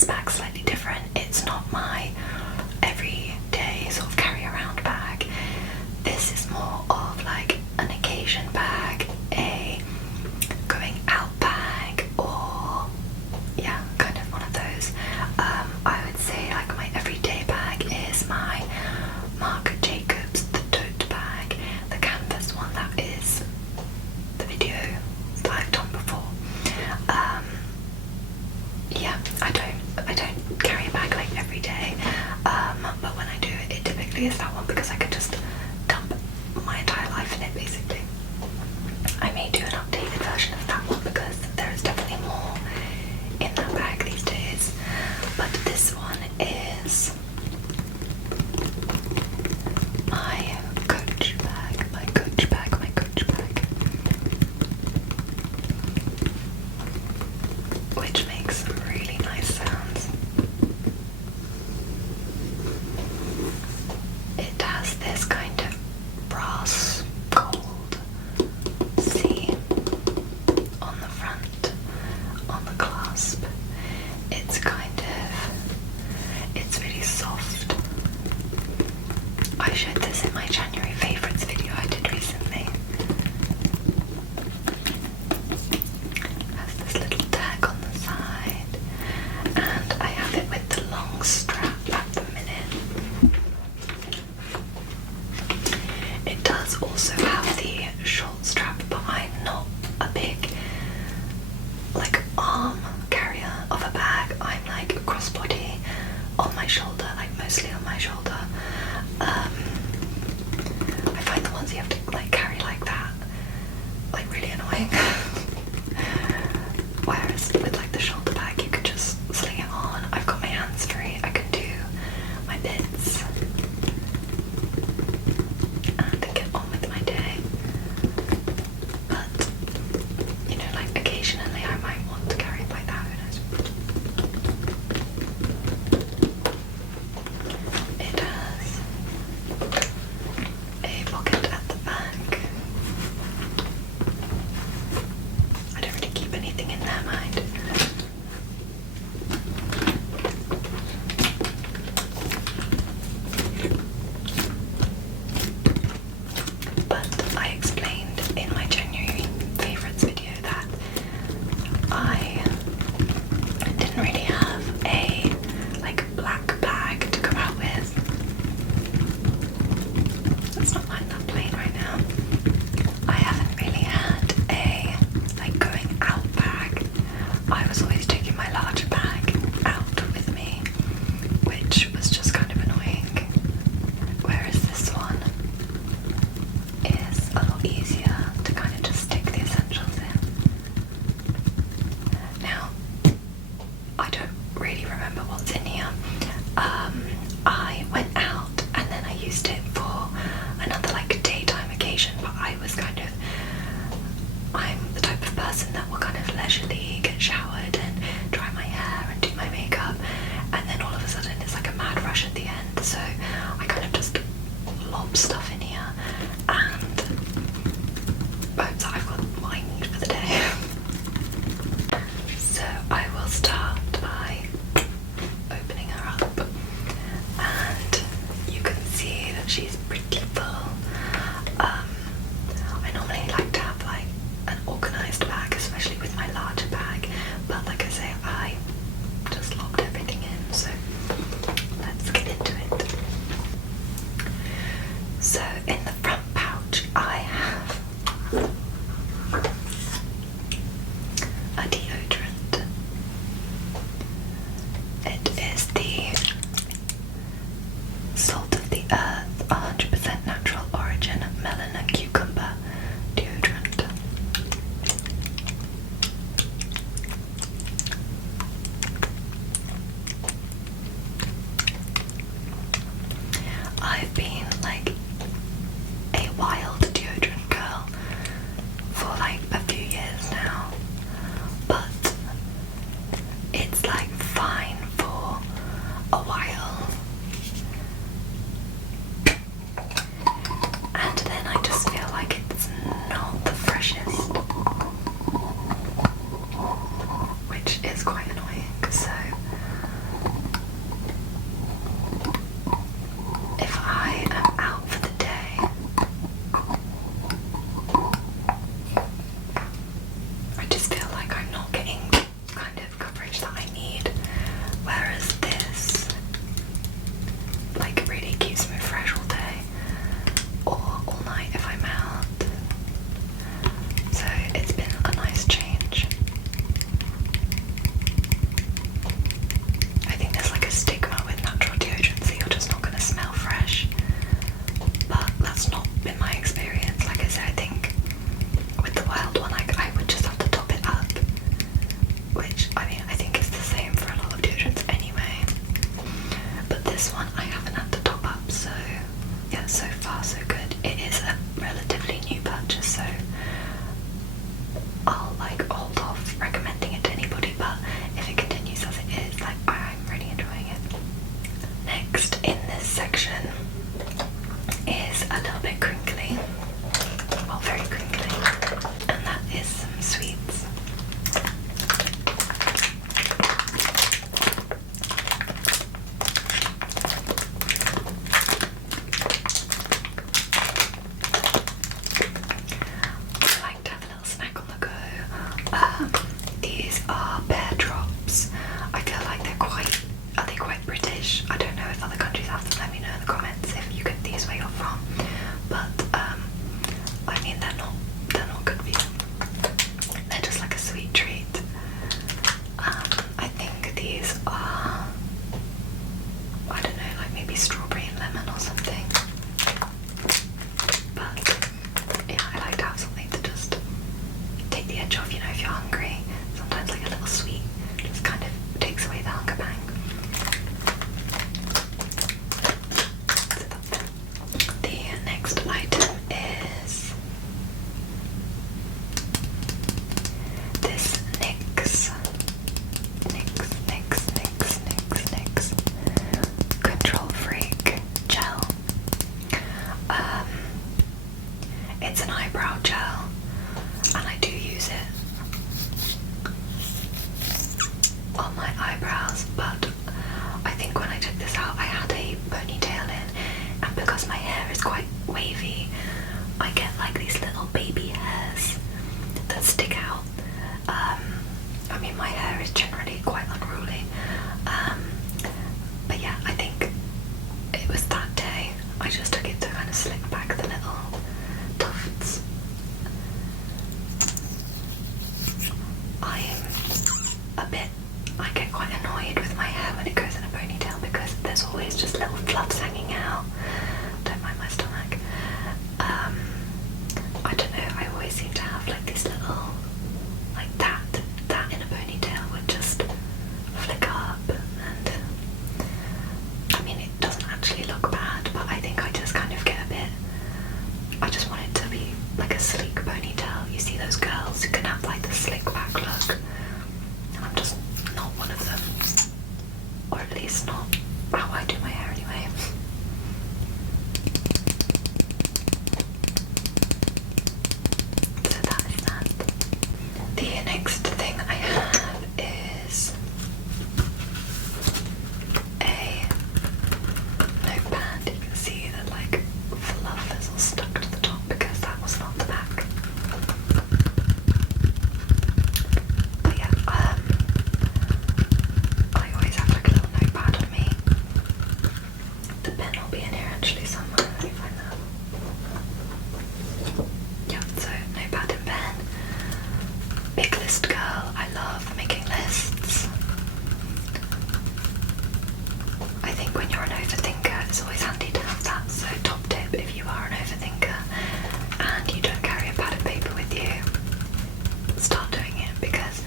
this bag's slightly different. It's not my everyday sort of carry around bag. This is more of like an occasion bag, a going out bag, or yeah, kind of one of those. I would say like my everyday bag is my Marc Jacobs, the tote bag, the canvas one that is the video that I've done before. Yeah, I don't carry a bag like every day, but when I do, it typically is that one because I can just dump my entire life in it basically. I may do an updated version of that one because there is definitely more in that bag these days, but this one is my Coach bag, my Coach bag, my Coach bag, which makes some really nice sounds. It has this kind of brass gold C on the front, on the clasp. It's really soft. I showed this in my January favourites video I did recently. It has this little tag on the side, and I have it with the long strap at the minute. It does also have the short strap, but I'm not a big like arm carrier of a bag. I'm like crossbody on my shoulder, like mostly on my shoulder. I find the ones you have to like carry like that like really annoying. Whereas with like the shoulder bag, you could just sling it on. I've got my hands free. I can do my bits and get on with my day. But you know, like occasionally I might want to carry it like that. Who knows? It has a pocket at the back. I don't really keep anything in there, mind. But I explained in my January favourites video that I didn't really have a like black bag to go out with. Let's not mind that plane right now. I haven't really had a like going out bag. I was always taking my larger bag out with me, which was just kind of annoying. Whereas this one is a lot easier to kind of just stick the essentials in. Now, I don't really remember what's in here. I went out and then I used it for another like daytime occasion, but I'm the type of person that will kind of leisurely get showered and dry my hair and do my makeup, and then all of a sudden it's like a mad rush at the end, so I kind of just lob stuff in here and hope that I've got what I need for the day. So I will start by opening her up, and you can see that she's pretty full. I normally like to have like an organised bag, especially with my larger bag, but like I say, I just lobbed everything in, so let's get into it. So in the front pouch I have a deodorant. It is the Salt of the Earth 100% natural origin melon and cucumber deodorant. I've been like a wild deodorant girl for like a few years now, but it's like fine for a while, and then I just feel like it's not the freshest, which is quite annoying. So on my eyebrows, but I think when I took this out I had a ponytail in, and because my hair is quite wavy, I get like these little baby hairs that stick out. I mean, my hair is generally quite unruly, but yeah, I think it was that day I just took it to kind of slick back the little tufts. I get quite annoyed with my hair when it goes in a ponytail because there's always just little fluffs hanging out. Don't mind my stomach. I don't know, I always seem to have like these little, like that in a ponytail would just flick up, and I mean, it doesn't actually look bad, but I think I just kind of get a bit, I just want it to be like a sleek ponytail. You see those girls who can have like the slick back look, and I'm just not one of them, or at least not how I do my hair anyway. So that is that. The next thing I have is a notepad. You can see that like fluff is all stuck to the top because that was not the back. But yeah, I always have like a little notepad on me. The pen will be in here actually somewhere. Let me find that. Yeah, so notepad and pen. Big list girl. I love making lists. I think when you're an overthinker, it's always handy to have that. So top tip, if you are an overthinker and you don't carry a pad of paper with you, start doing it, because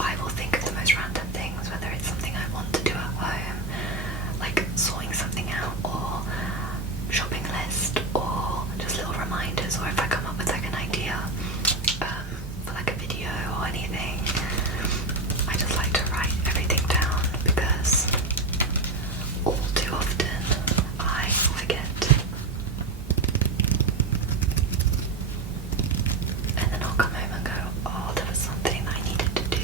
I will think of the most random things, whether it's something I want to do at home, like sorting something out, or shopping list, or just little reminders, or if I come up with like an idea for like a video or anything, I just like to write everything down, because all too often I forget, and then I'll come home and go, oh, there was something that I needed to do.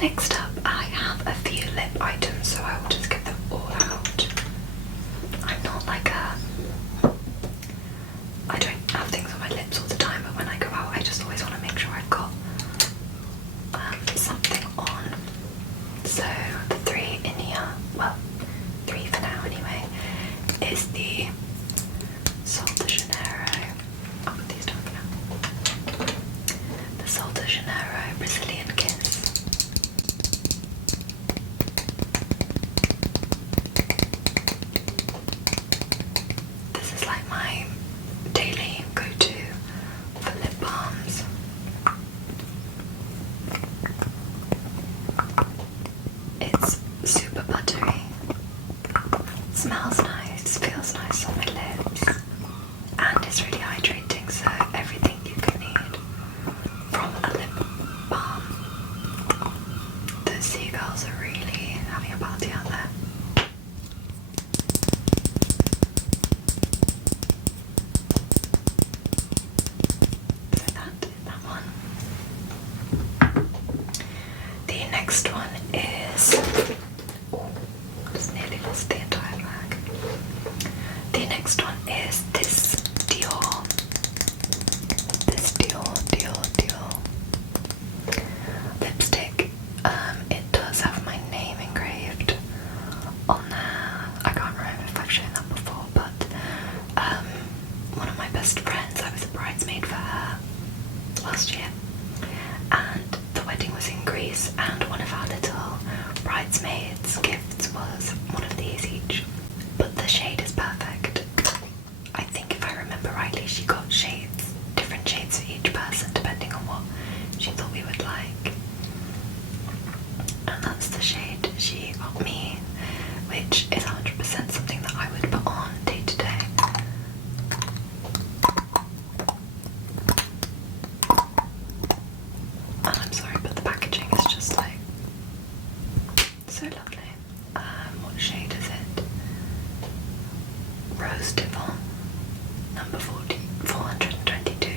Next up, I have a few lip items, so I will just get them all out. I'm not like I don't have things on my lips all the time, but when I go out, I just always want to make sure I've got something on. So the three in here, well, three for now anyway, is the Sol de Janeiro. I'll put these down for now. The Sol de Janeiro Brazilian Kiss. This is like my daily go-to for lip balms. It's super buttery, smells nice, feels nice on my lips, and it's really hydrating, so everything you can need from a lip balm. The seagulls are really having a party out there. So that is that one. The next one is, oh, I just nearly lost the entire bag. The next one is this Dior lipstick. It does have my name engraved on there. I can't remember if I've shown that before, but one of my best friends, I was a bridesmaid for her last year, and the wedding was in Greece, and one of our little bridesmaids' gifts was one of these each. But the shade is perfect. I think if I remember rightly, she got shades, different shades for each person depending on what she thought we would like. And that's the shade she got me, which is 100% something that I would put on day to day. And I'm sorry, but the packaging is just like so lovely. What shade is it? Rose Devon, number 422.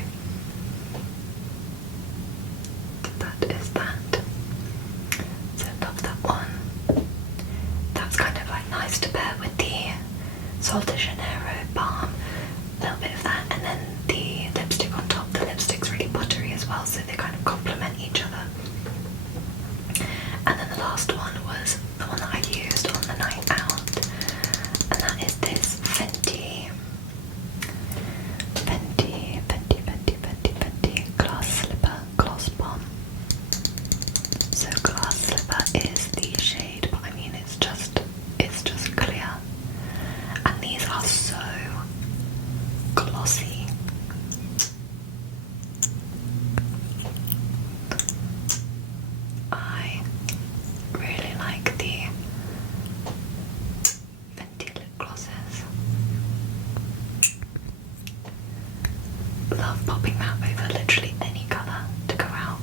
well, so they kind of complement each other. And then the last one was the one that I used on the night out, and that is this Fenty Glass Slipper Gloss Balm. So Glass Slipper is the shade, but I mean it's just clear. And these are so glossy. I really like the Fenty lip glosses. Love popping that over literally any colour to go out.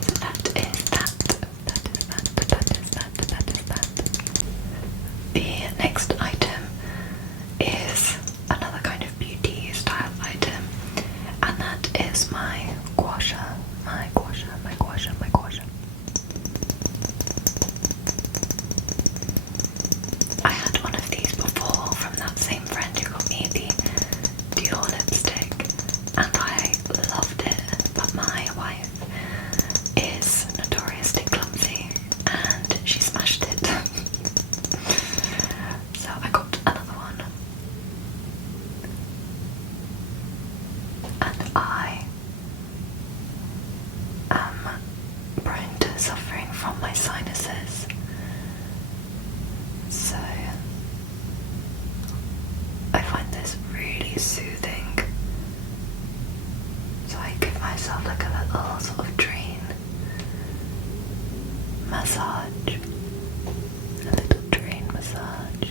So that is that. The next item is another kind of beauty style item, and that is my gua sha. I had one of these before from that same friend who got me the Dior lipstick, and I loved it, but my wife is notoriously clumsy and she smashed it. So I got another one, and I am prone to suffering from my sinuses, so I find this really soothing. So I give myself like a little sort of drain massage, a little drain massage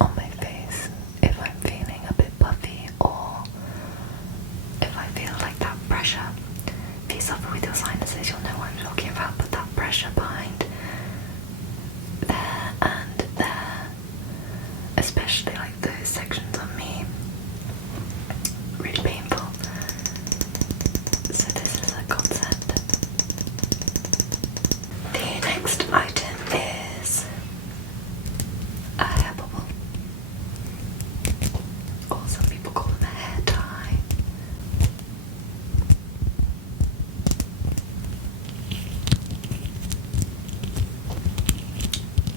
on my face if I'm feeling a bit puffy, or if I feel like that pressure. If you suffer with your sinuses, you'll know what I'm talking about, but that pressure behind there and there, especially like those sections on me, really painful. So this is a godsend. The next item is a hair bubble, or some people call them a hair tie.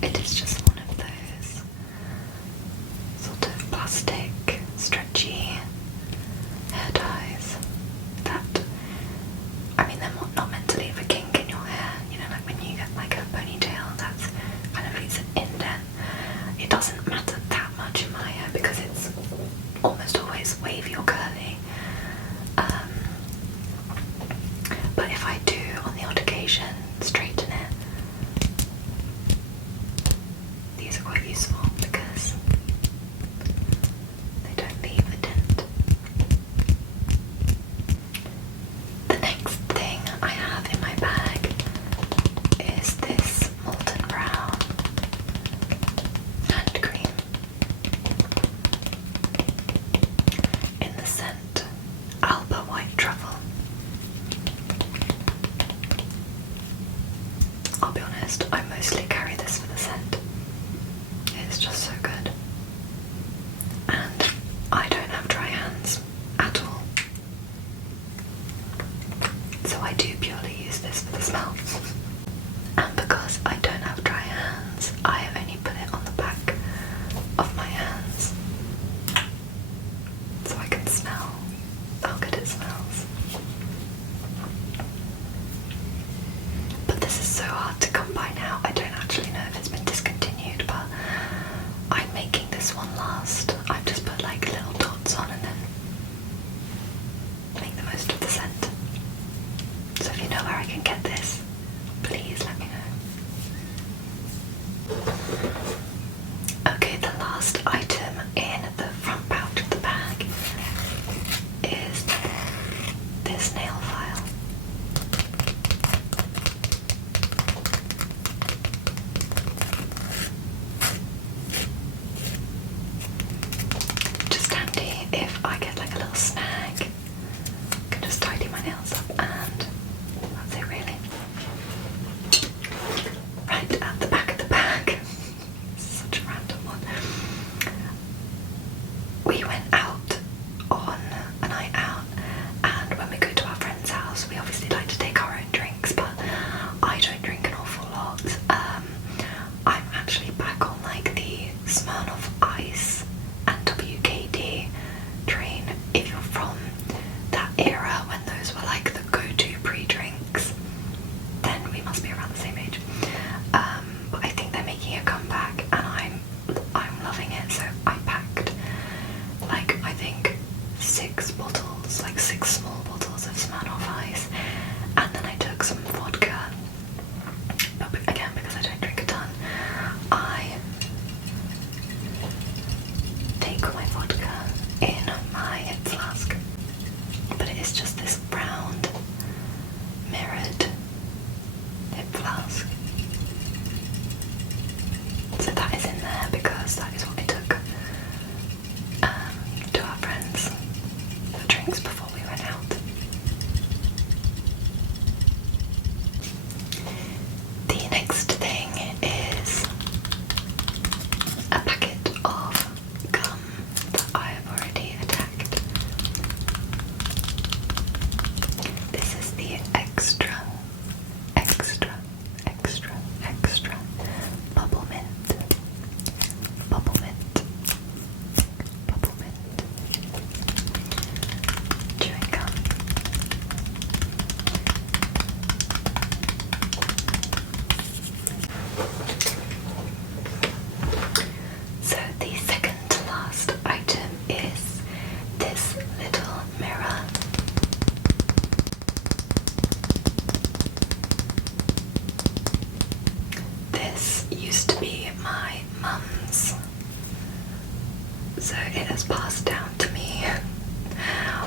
It is just one of those sort of plastic, stretchy hair ties that, I mean, they're not meant to leave a kink in your hair, you know, like when you get like a ponytail that's kind of leaves an indent. It doesn't matter that much in my hair because it's almost always wavy or curly. But if I do, on the odd occasion, straighten it, these are quite useful because they don't leave a dent. The next thing I have in my bag is this Molten Brown hand cream in the scent Alba White Truffle. I'll be honest, I mostly carry this for the scent. It's just so good. And I don't have dry hands at all, so I do purely use this for the smell. And because I don't have dry hands, I only put it on the back of my hands so I can smell how good it smells. But this is so hard to come by now. I don't actually know if it's been discontinued, but I'm making this one last. I've just put like little dots on and then make the most of the scent. So if you know where I can get this, please let me know. Okay, the last item in the front pouch of the bag is this nail file. Just handy if I get like a little snag. I can just tidy my nails up, and that's it really. so it has passed down to me.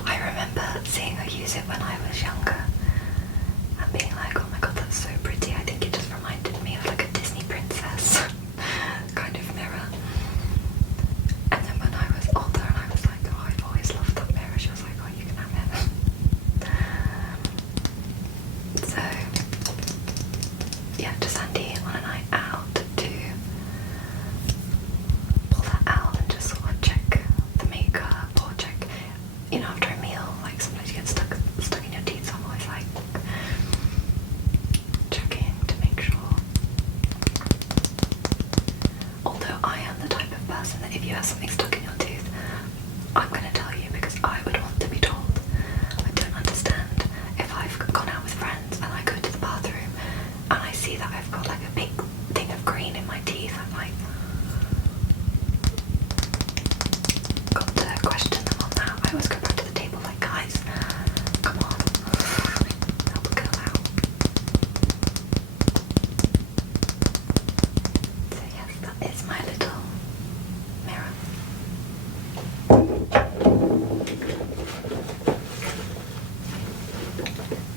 I remember seeing her use it when I was younger and being like, oh my god, that's so pretty. I think it just reminded me of like a Disney princess kind of mirror. And then when I was older and I was like, oh, I've always loved that mirror, she was like, oh, you can have it. So yeah, just handy on a night out to pull that out and just sort of check the makeup or check, you know, after a meal, like sometimes you get stuck in your teeth, so I'm always like checking to make sure. Although I am the type of person that if you have something stuck in your tooth, I'm going to tell you because I would want to be told. I don't understand if I've gone out with friends and I go to the bathroom and I see that I've got like a big thing of green in my teeth. I'm like, got to question them on that. I always go back to the table like, guys, come on, help a girl out. So yes, that is my little mirror.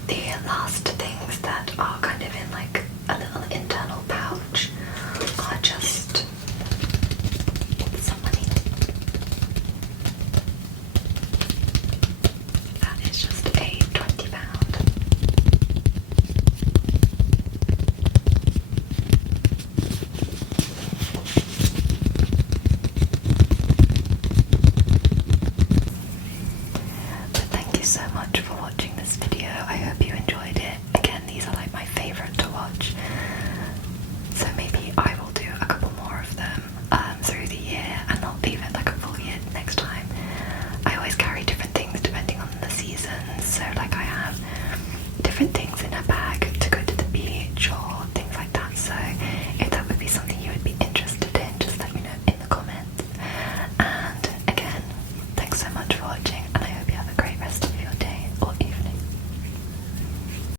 The last things that are kind of in like a little internal pouch are just some money. That is just a £20. But thank you so much for watching this video. I hope you enjoyed it. Again, these are like my favourite to watch. So maybe I will do a couple more of them through the year and not leave it like a full year next time. I always carry different things depending on the season. So like I have different things in a bag